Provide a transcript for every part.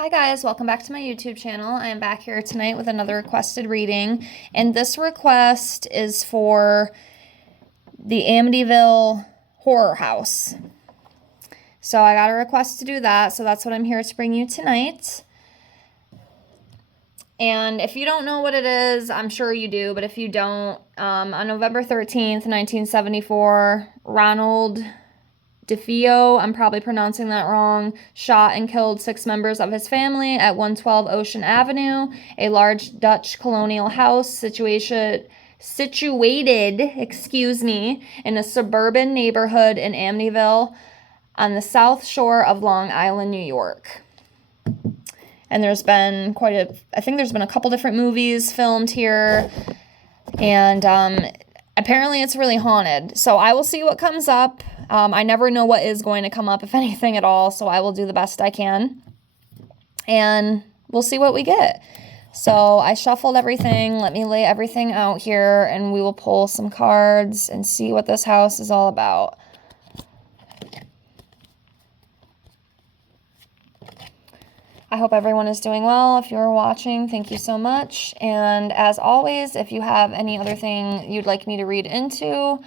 Hi guys, welcome back to my YouTube channel. I am back here tonight with another requested reading, and this request is for the Amityville horror house. So I got a request to do that, so that's what I'm here to bring you tonight. And if you don't know what it is, I'm sure you do, but if you don't, on November 13th, 1974, Ronald DeFeo, I'm probably pronouncing that wrong, shot and killed 6 members of his family at 112 Ocean Avenue, a large Dutch colonial house situated, in a suburban neighborhood in Amityville on the south shore of Long Island, New York. And there's been I think there's been a couple different movies filmed here, and apparently it's really haunted. So I will see what comes up. I never know what is going to come up, if anything at all, so I will do the best I can. And we'll see what we get. So I shuffled everything. Let me lay everything out here, and we will pull some cards and see what this house is all about. I hope everyone is doing well. If you're watching, thank you so much. And as always, if you have any other thing you'd like me to read into,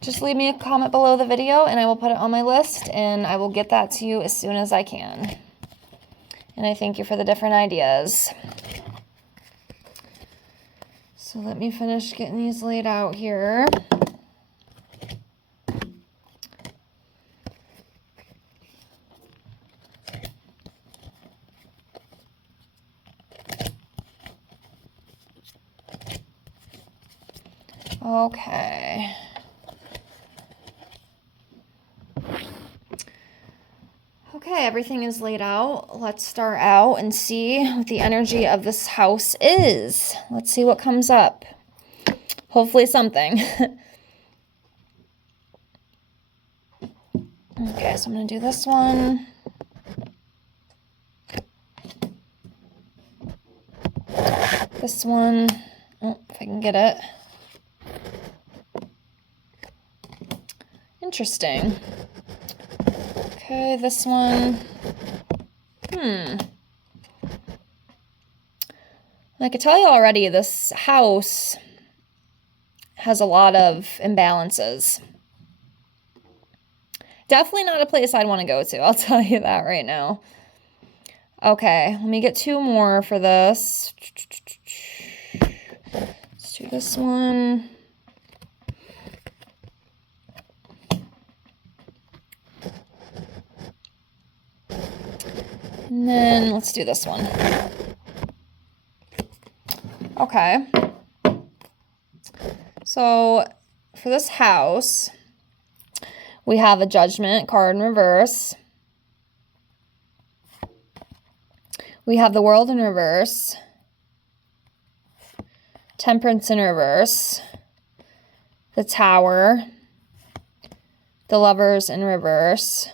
just leave me a comment below the video and I will put it on my list and I will get that to you as soon as I can. And I thank you for the different ideas. So let me finish getting these laid out here. Okay. Okay, everything is laid out. Let's start out and see what the energy of this house is. Let's see what comes up. Hopefully something. Okay, so I'm going to do this one. This one. Oh, if I can get it. Interesting. Okay, this one. I can tell you already, this house has a lot of imbalances. Definitely not a place I'd want to go to. I'll tell you that right now. Okay, let me get 2 more for this. Let's do this one. And then let's do this one. Okay. So for this house, we have a Judgment card in reverse. We have the World in reverse. Temperance in reverse. The Tower. The Lovers in reverse.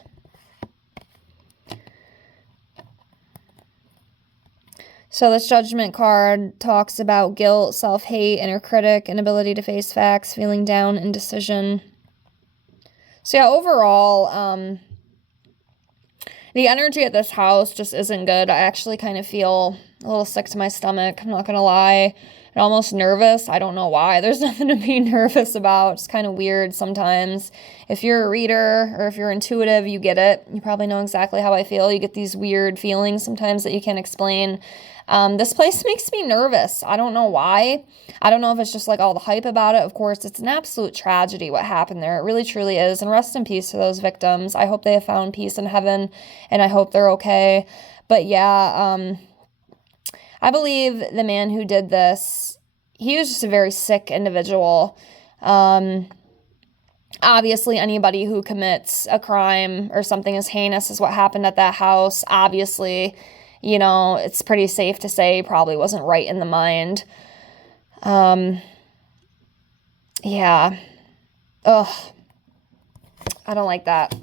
So this Judgment card talks about guilt, self-hate, inner critic, inability to face facts, feeling down, indecision. So yeah, overall, the energy at this house just isn't good. I actually kind of feel a little sick to my stomach, I'm not going to lie. I'm almost nervous. I don't know why. There's nothing to be nervous about. It's kind of weird sometimes. If you're a reader or if you're intuitive, you get it. You probably know exactly how I feel. You get these weird feelings sometimes that you can't explain. This place makes me nervous. I don't know why. I don't know if it's just like all the hype about it. Of course, it's an absolute tragedy what happened there. It really, truly is. And rest in peace to those victims. I hope they have found peace in heaven and I hope they're okay. But yeah, I believe the man who did this, he was just a very sick individual. Obviously, anybody who commits a crime or something as heinous as what happened at that house, obviously, you know, it's pretty safe to say probably wasn't right in the mind. Yeah. Ugh. I don't like that.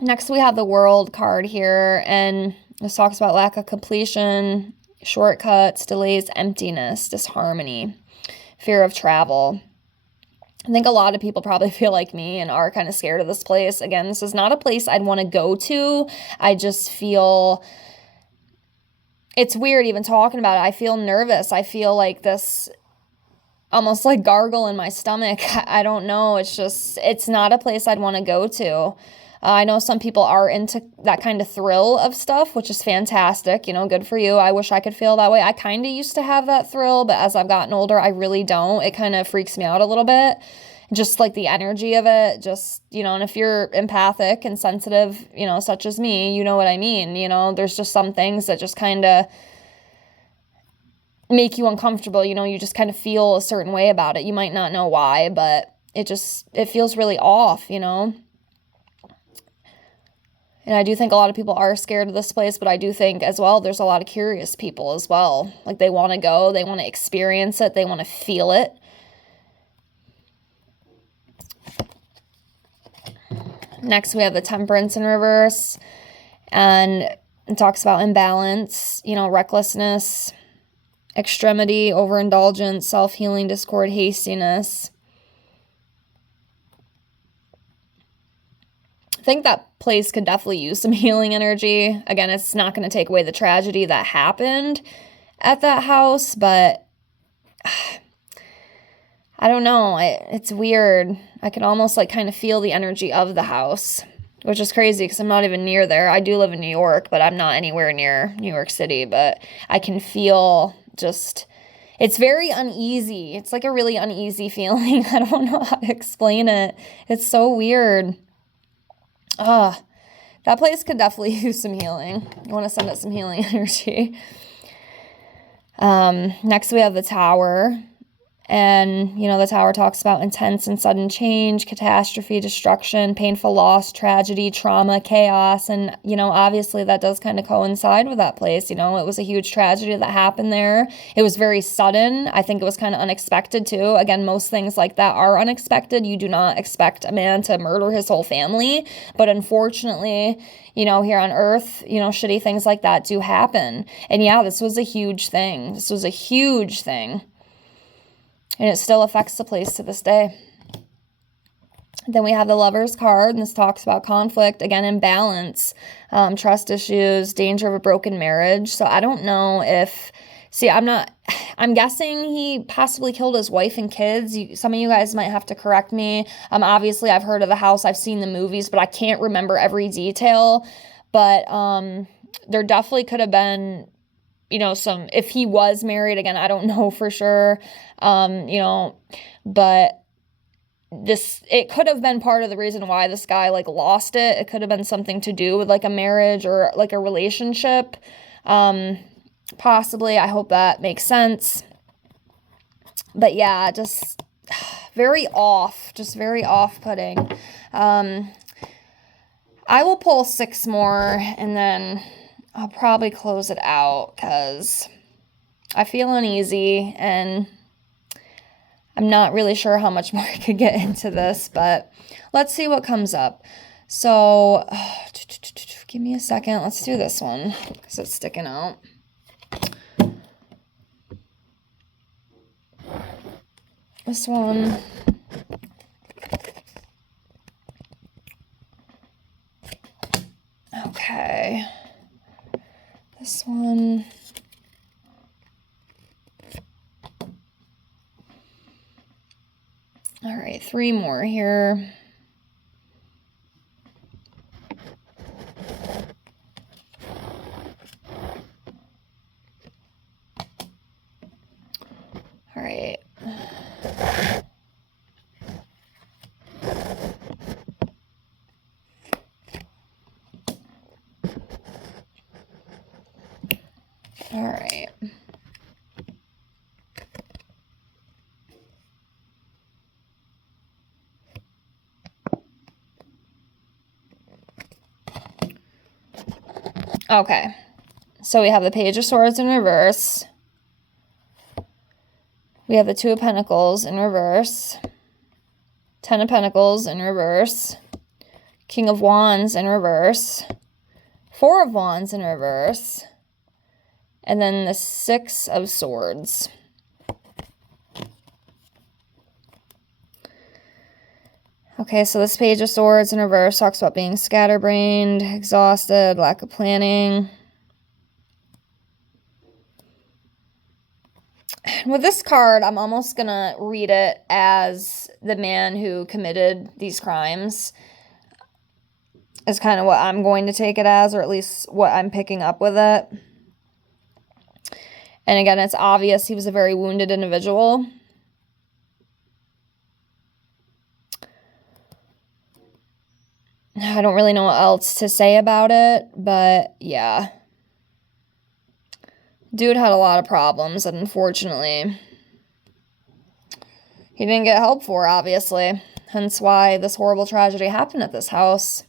Next, we have the World card here, and this talks about lack of completion, shortcuts, delays, emptiness, disharmony, fear of travel. I think a lot of people probably feel like me and are kind of scared of this place. Again, this is not a place I'd want to go to. I just feel, it's weird even talking about it. I feel nervous. I feel like this almost like gargle in my stomach. I don't know. It's not a place I'd want to go to. I know some people are into that kind of thrill of stuff, which is fantastic. Good for you. I wish I could feel that way. I kind of used to have that thrill, but as I've gotten older, I really don't. It kind of freaks me out a little bit. Just like the energy of it, and if you're empathic and sensitive, such as me, you know what I mean. There's just some things that just kind of make you uncomfortable. You just kind of feel a certain way about it. You might not know why, but it feels really off, And I do think a lot of people are scared of this place, but I do think as well there's a lot of curious people as well. Like they want to go, they want to experience it, they want to feel it. Next, we have the Temperance in reverse, and it talks about imbalance, recklessness, extremity, overindulgence, self-healing, discord, hastiness. I think that place could definitely use some healing energy. Again, it's not going to take away the tragedy that happened at that house, but I don't know. It's weird. I can almost kind of feel the energy of the house, which is crazy because I'm not even near there. I do live in New York, but I'm not anywhere near New York City, but I can feel it's very uneasy. It's like a really uneasy feeling. I don't know how to explain it. It's so weird. That place could definitely use some healing. You want to send it some healing energy. Next we have the Tower. And, the Tower talks about intense and sudden change, catastrophe, destruction, painful loss, tragedy, trauma, chaos. And, obviously that does kind of coincide with that place. It was a huge tragedy that happened there. It was very sudden. I think it was kind of unexpected too. Again, most things like that are unexpected. You do not expect a man to murder his whole family. But unfortunately, here on Earth, shitty things like that do happen. And yeah, this was a huge thing. This was a huge thing. And it still affects the place to this day. Then we have the Lover's card, and this talks about conflict, again, imbalance, trust issues, danger of a broken marriage. So I don't know I'm guessing he possibly killed his wife and kids. Some of you guys might have to correct me. Obviously, I've heard of the house, I've seen the movies, but I can't remember every detail. But there definitely could have been if he was married, again, I don't know for sure, but it could have been part of the reason why this guy lost it. It could have been something to do with a marriage or a relationship, possibly. I hope that makes sense. But yeah, just very off-putting. I will pull 6 more and then I'll probably close it out because I feel uneasy and I'm not really sure how much more I could get into this, but let's see what comes up. So give me a second. Let's do this one because it's sticking out. This one. Okay. This one. All right, 3 more here. All right. All right. Okay. So we have the Page of Swords in reverse. We have the 2 of Pentacles in reverse. 10 of Pentacles in reverse. King of Wands in reverse. 4 of Wands in reverse. And then the 6 of Swords. Okay, so this Page of Swords in reverse talks about being scatterbrained, exhausted, lack of planning. With this card, I'm almost going to read it as the man who committed these crimes is kind of what I'm going to take it as, or at least what I'm picking up with it. And again, it's obvious he was a very wounded individual. I don't really know what else to say about it, but yeah. Dude had a lot of problems, and unfortunately, he didn't get help for, obviously. Hence why this horrible tragedy happened at this house.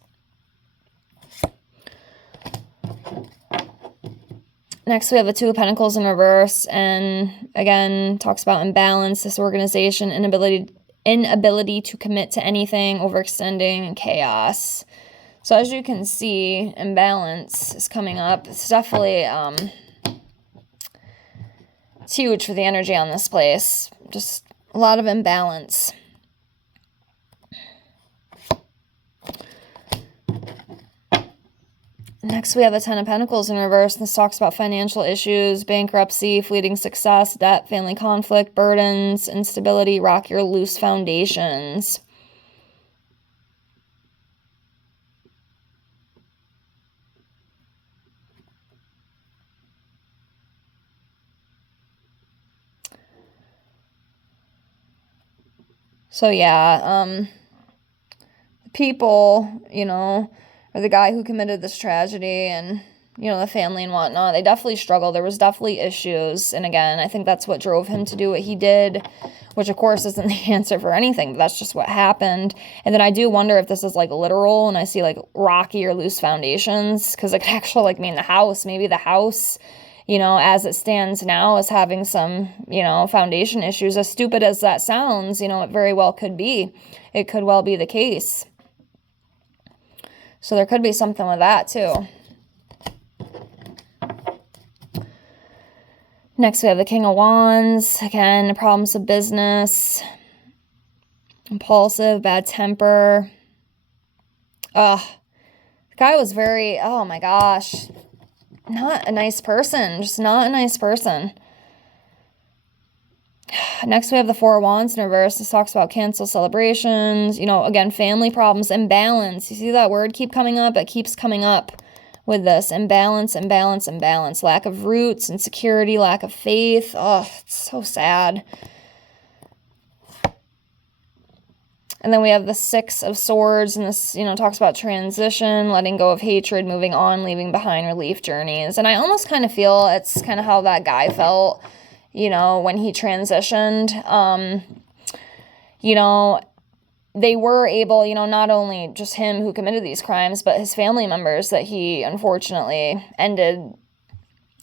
Next, we have the Two of Pentacles in reverse, and again, talks about imbalance, disorganization, inability to commit to anything, overextending, and chaos. So as you can see, imbalance is coming up. It's definitely, it's huge for the energy on this place. Just a lot of imbalance. Next, we have the Ten of Pentacles in reverse. This talks about financial issues, bankruptcy, fleeting success, debt, family conflict, burdens, instability, rock your loose foundations. So yeah, people, you know, or the guy who committed this tragedy and, you know, the family and whatnot, they definitely struggled. There was definitely issues. And again, I think that's what drove him to do what he did, which of course isn't the answer for anything, but that's just what happened. And then I do wonder if this is like literal and I see like rocky or loose foundations, because it could actually like mean the house, maybe the house, you know, as it stands now is having some, you know, foundation issues. As stupid as that sounds, you know, it very well could be. It could well be the case. So there could be something with that too. Next, we have the King of Wands. Again, problems of business, impulsive, bad temper. The guy was very, oh my gosh, not a nice person. Just not a nice person. Next, we have the Four of Wands in reverse. This talks about cancel celebrations. You know, again, family problems, imbalance. You see that word keep coming up? It keeps coming up with this. Imbalance, imbalance, imbalance. Lack of roots, insecurity, lack of faith. Oh, it's so sad. And then we have the Six of Swords, and this, you know, talks about transition, letting go of hatred, moving on, leaving behind relief journeys. And I almost kind of feel it's kind of how that guy felt, you know, when he transitioned. You know, they were able, you know, not only just him who committed these crimes, but his family members that he unfortunately ended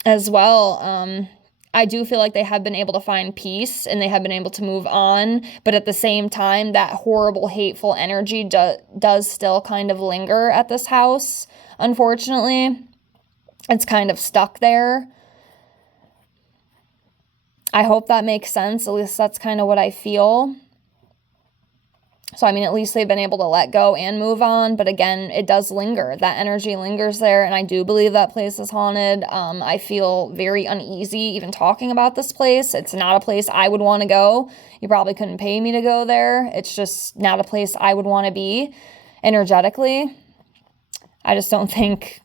as well. I do feel like they have been able to find peace and they have been able to move on. But at the same time, that horrible, hateful energy does still kind of linger at this house, unfortunately. It's kind of stuck there. I hope that makes sense. At least that's kind of what I feel. So, I mean, at least they've been able to let go and move on. But again, it does linger. That energy lingers there. And I do believe that place is haunted. I feel very uneasy even talking about this place. It's not a place I would want to go. You probably couldn't pay me to go there. It's just not a place I would want to be energetically. I just don't think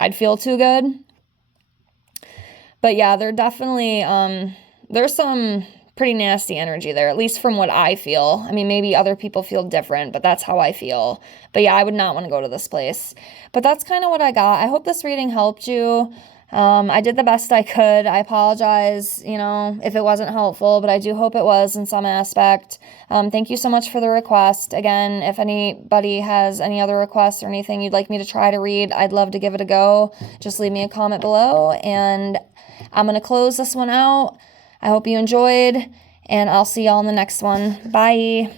I'd feel too good. But yeah, they're definitely, there's some pretty nasty energy there, at least from what I feel. I mean, maybe other people feel different, but that's how I feel. But yeah, I would not want to go to this place. But that's kind of what I got. I hope this reading helped you. I did the best I could. I apologize, you know, if it wasn't helpful, but I do hope it was in some aspect. Thank you so much for the request. Again, if anybody has any other requests or anything you'd like me to try to read, I'd love to give it a go. Just leave me a comment below, and I'm going to close this one out. I hope you enjoyed, and I'll see y'all in the next one. Bye.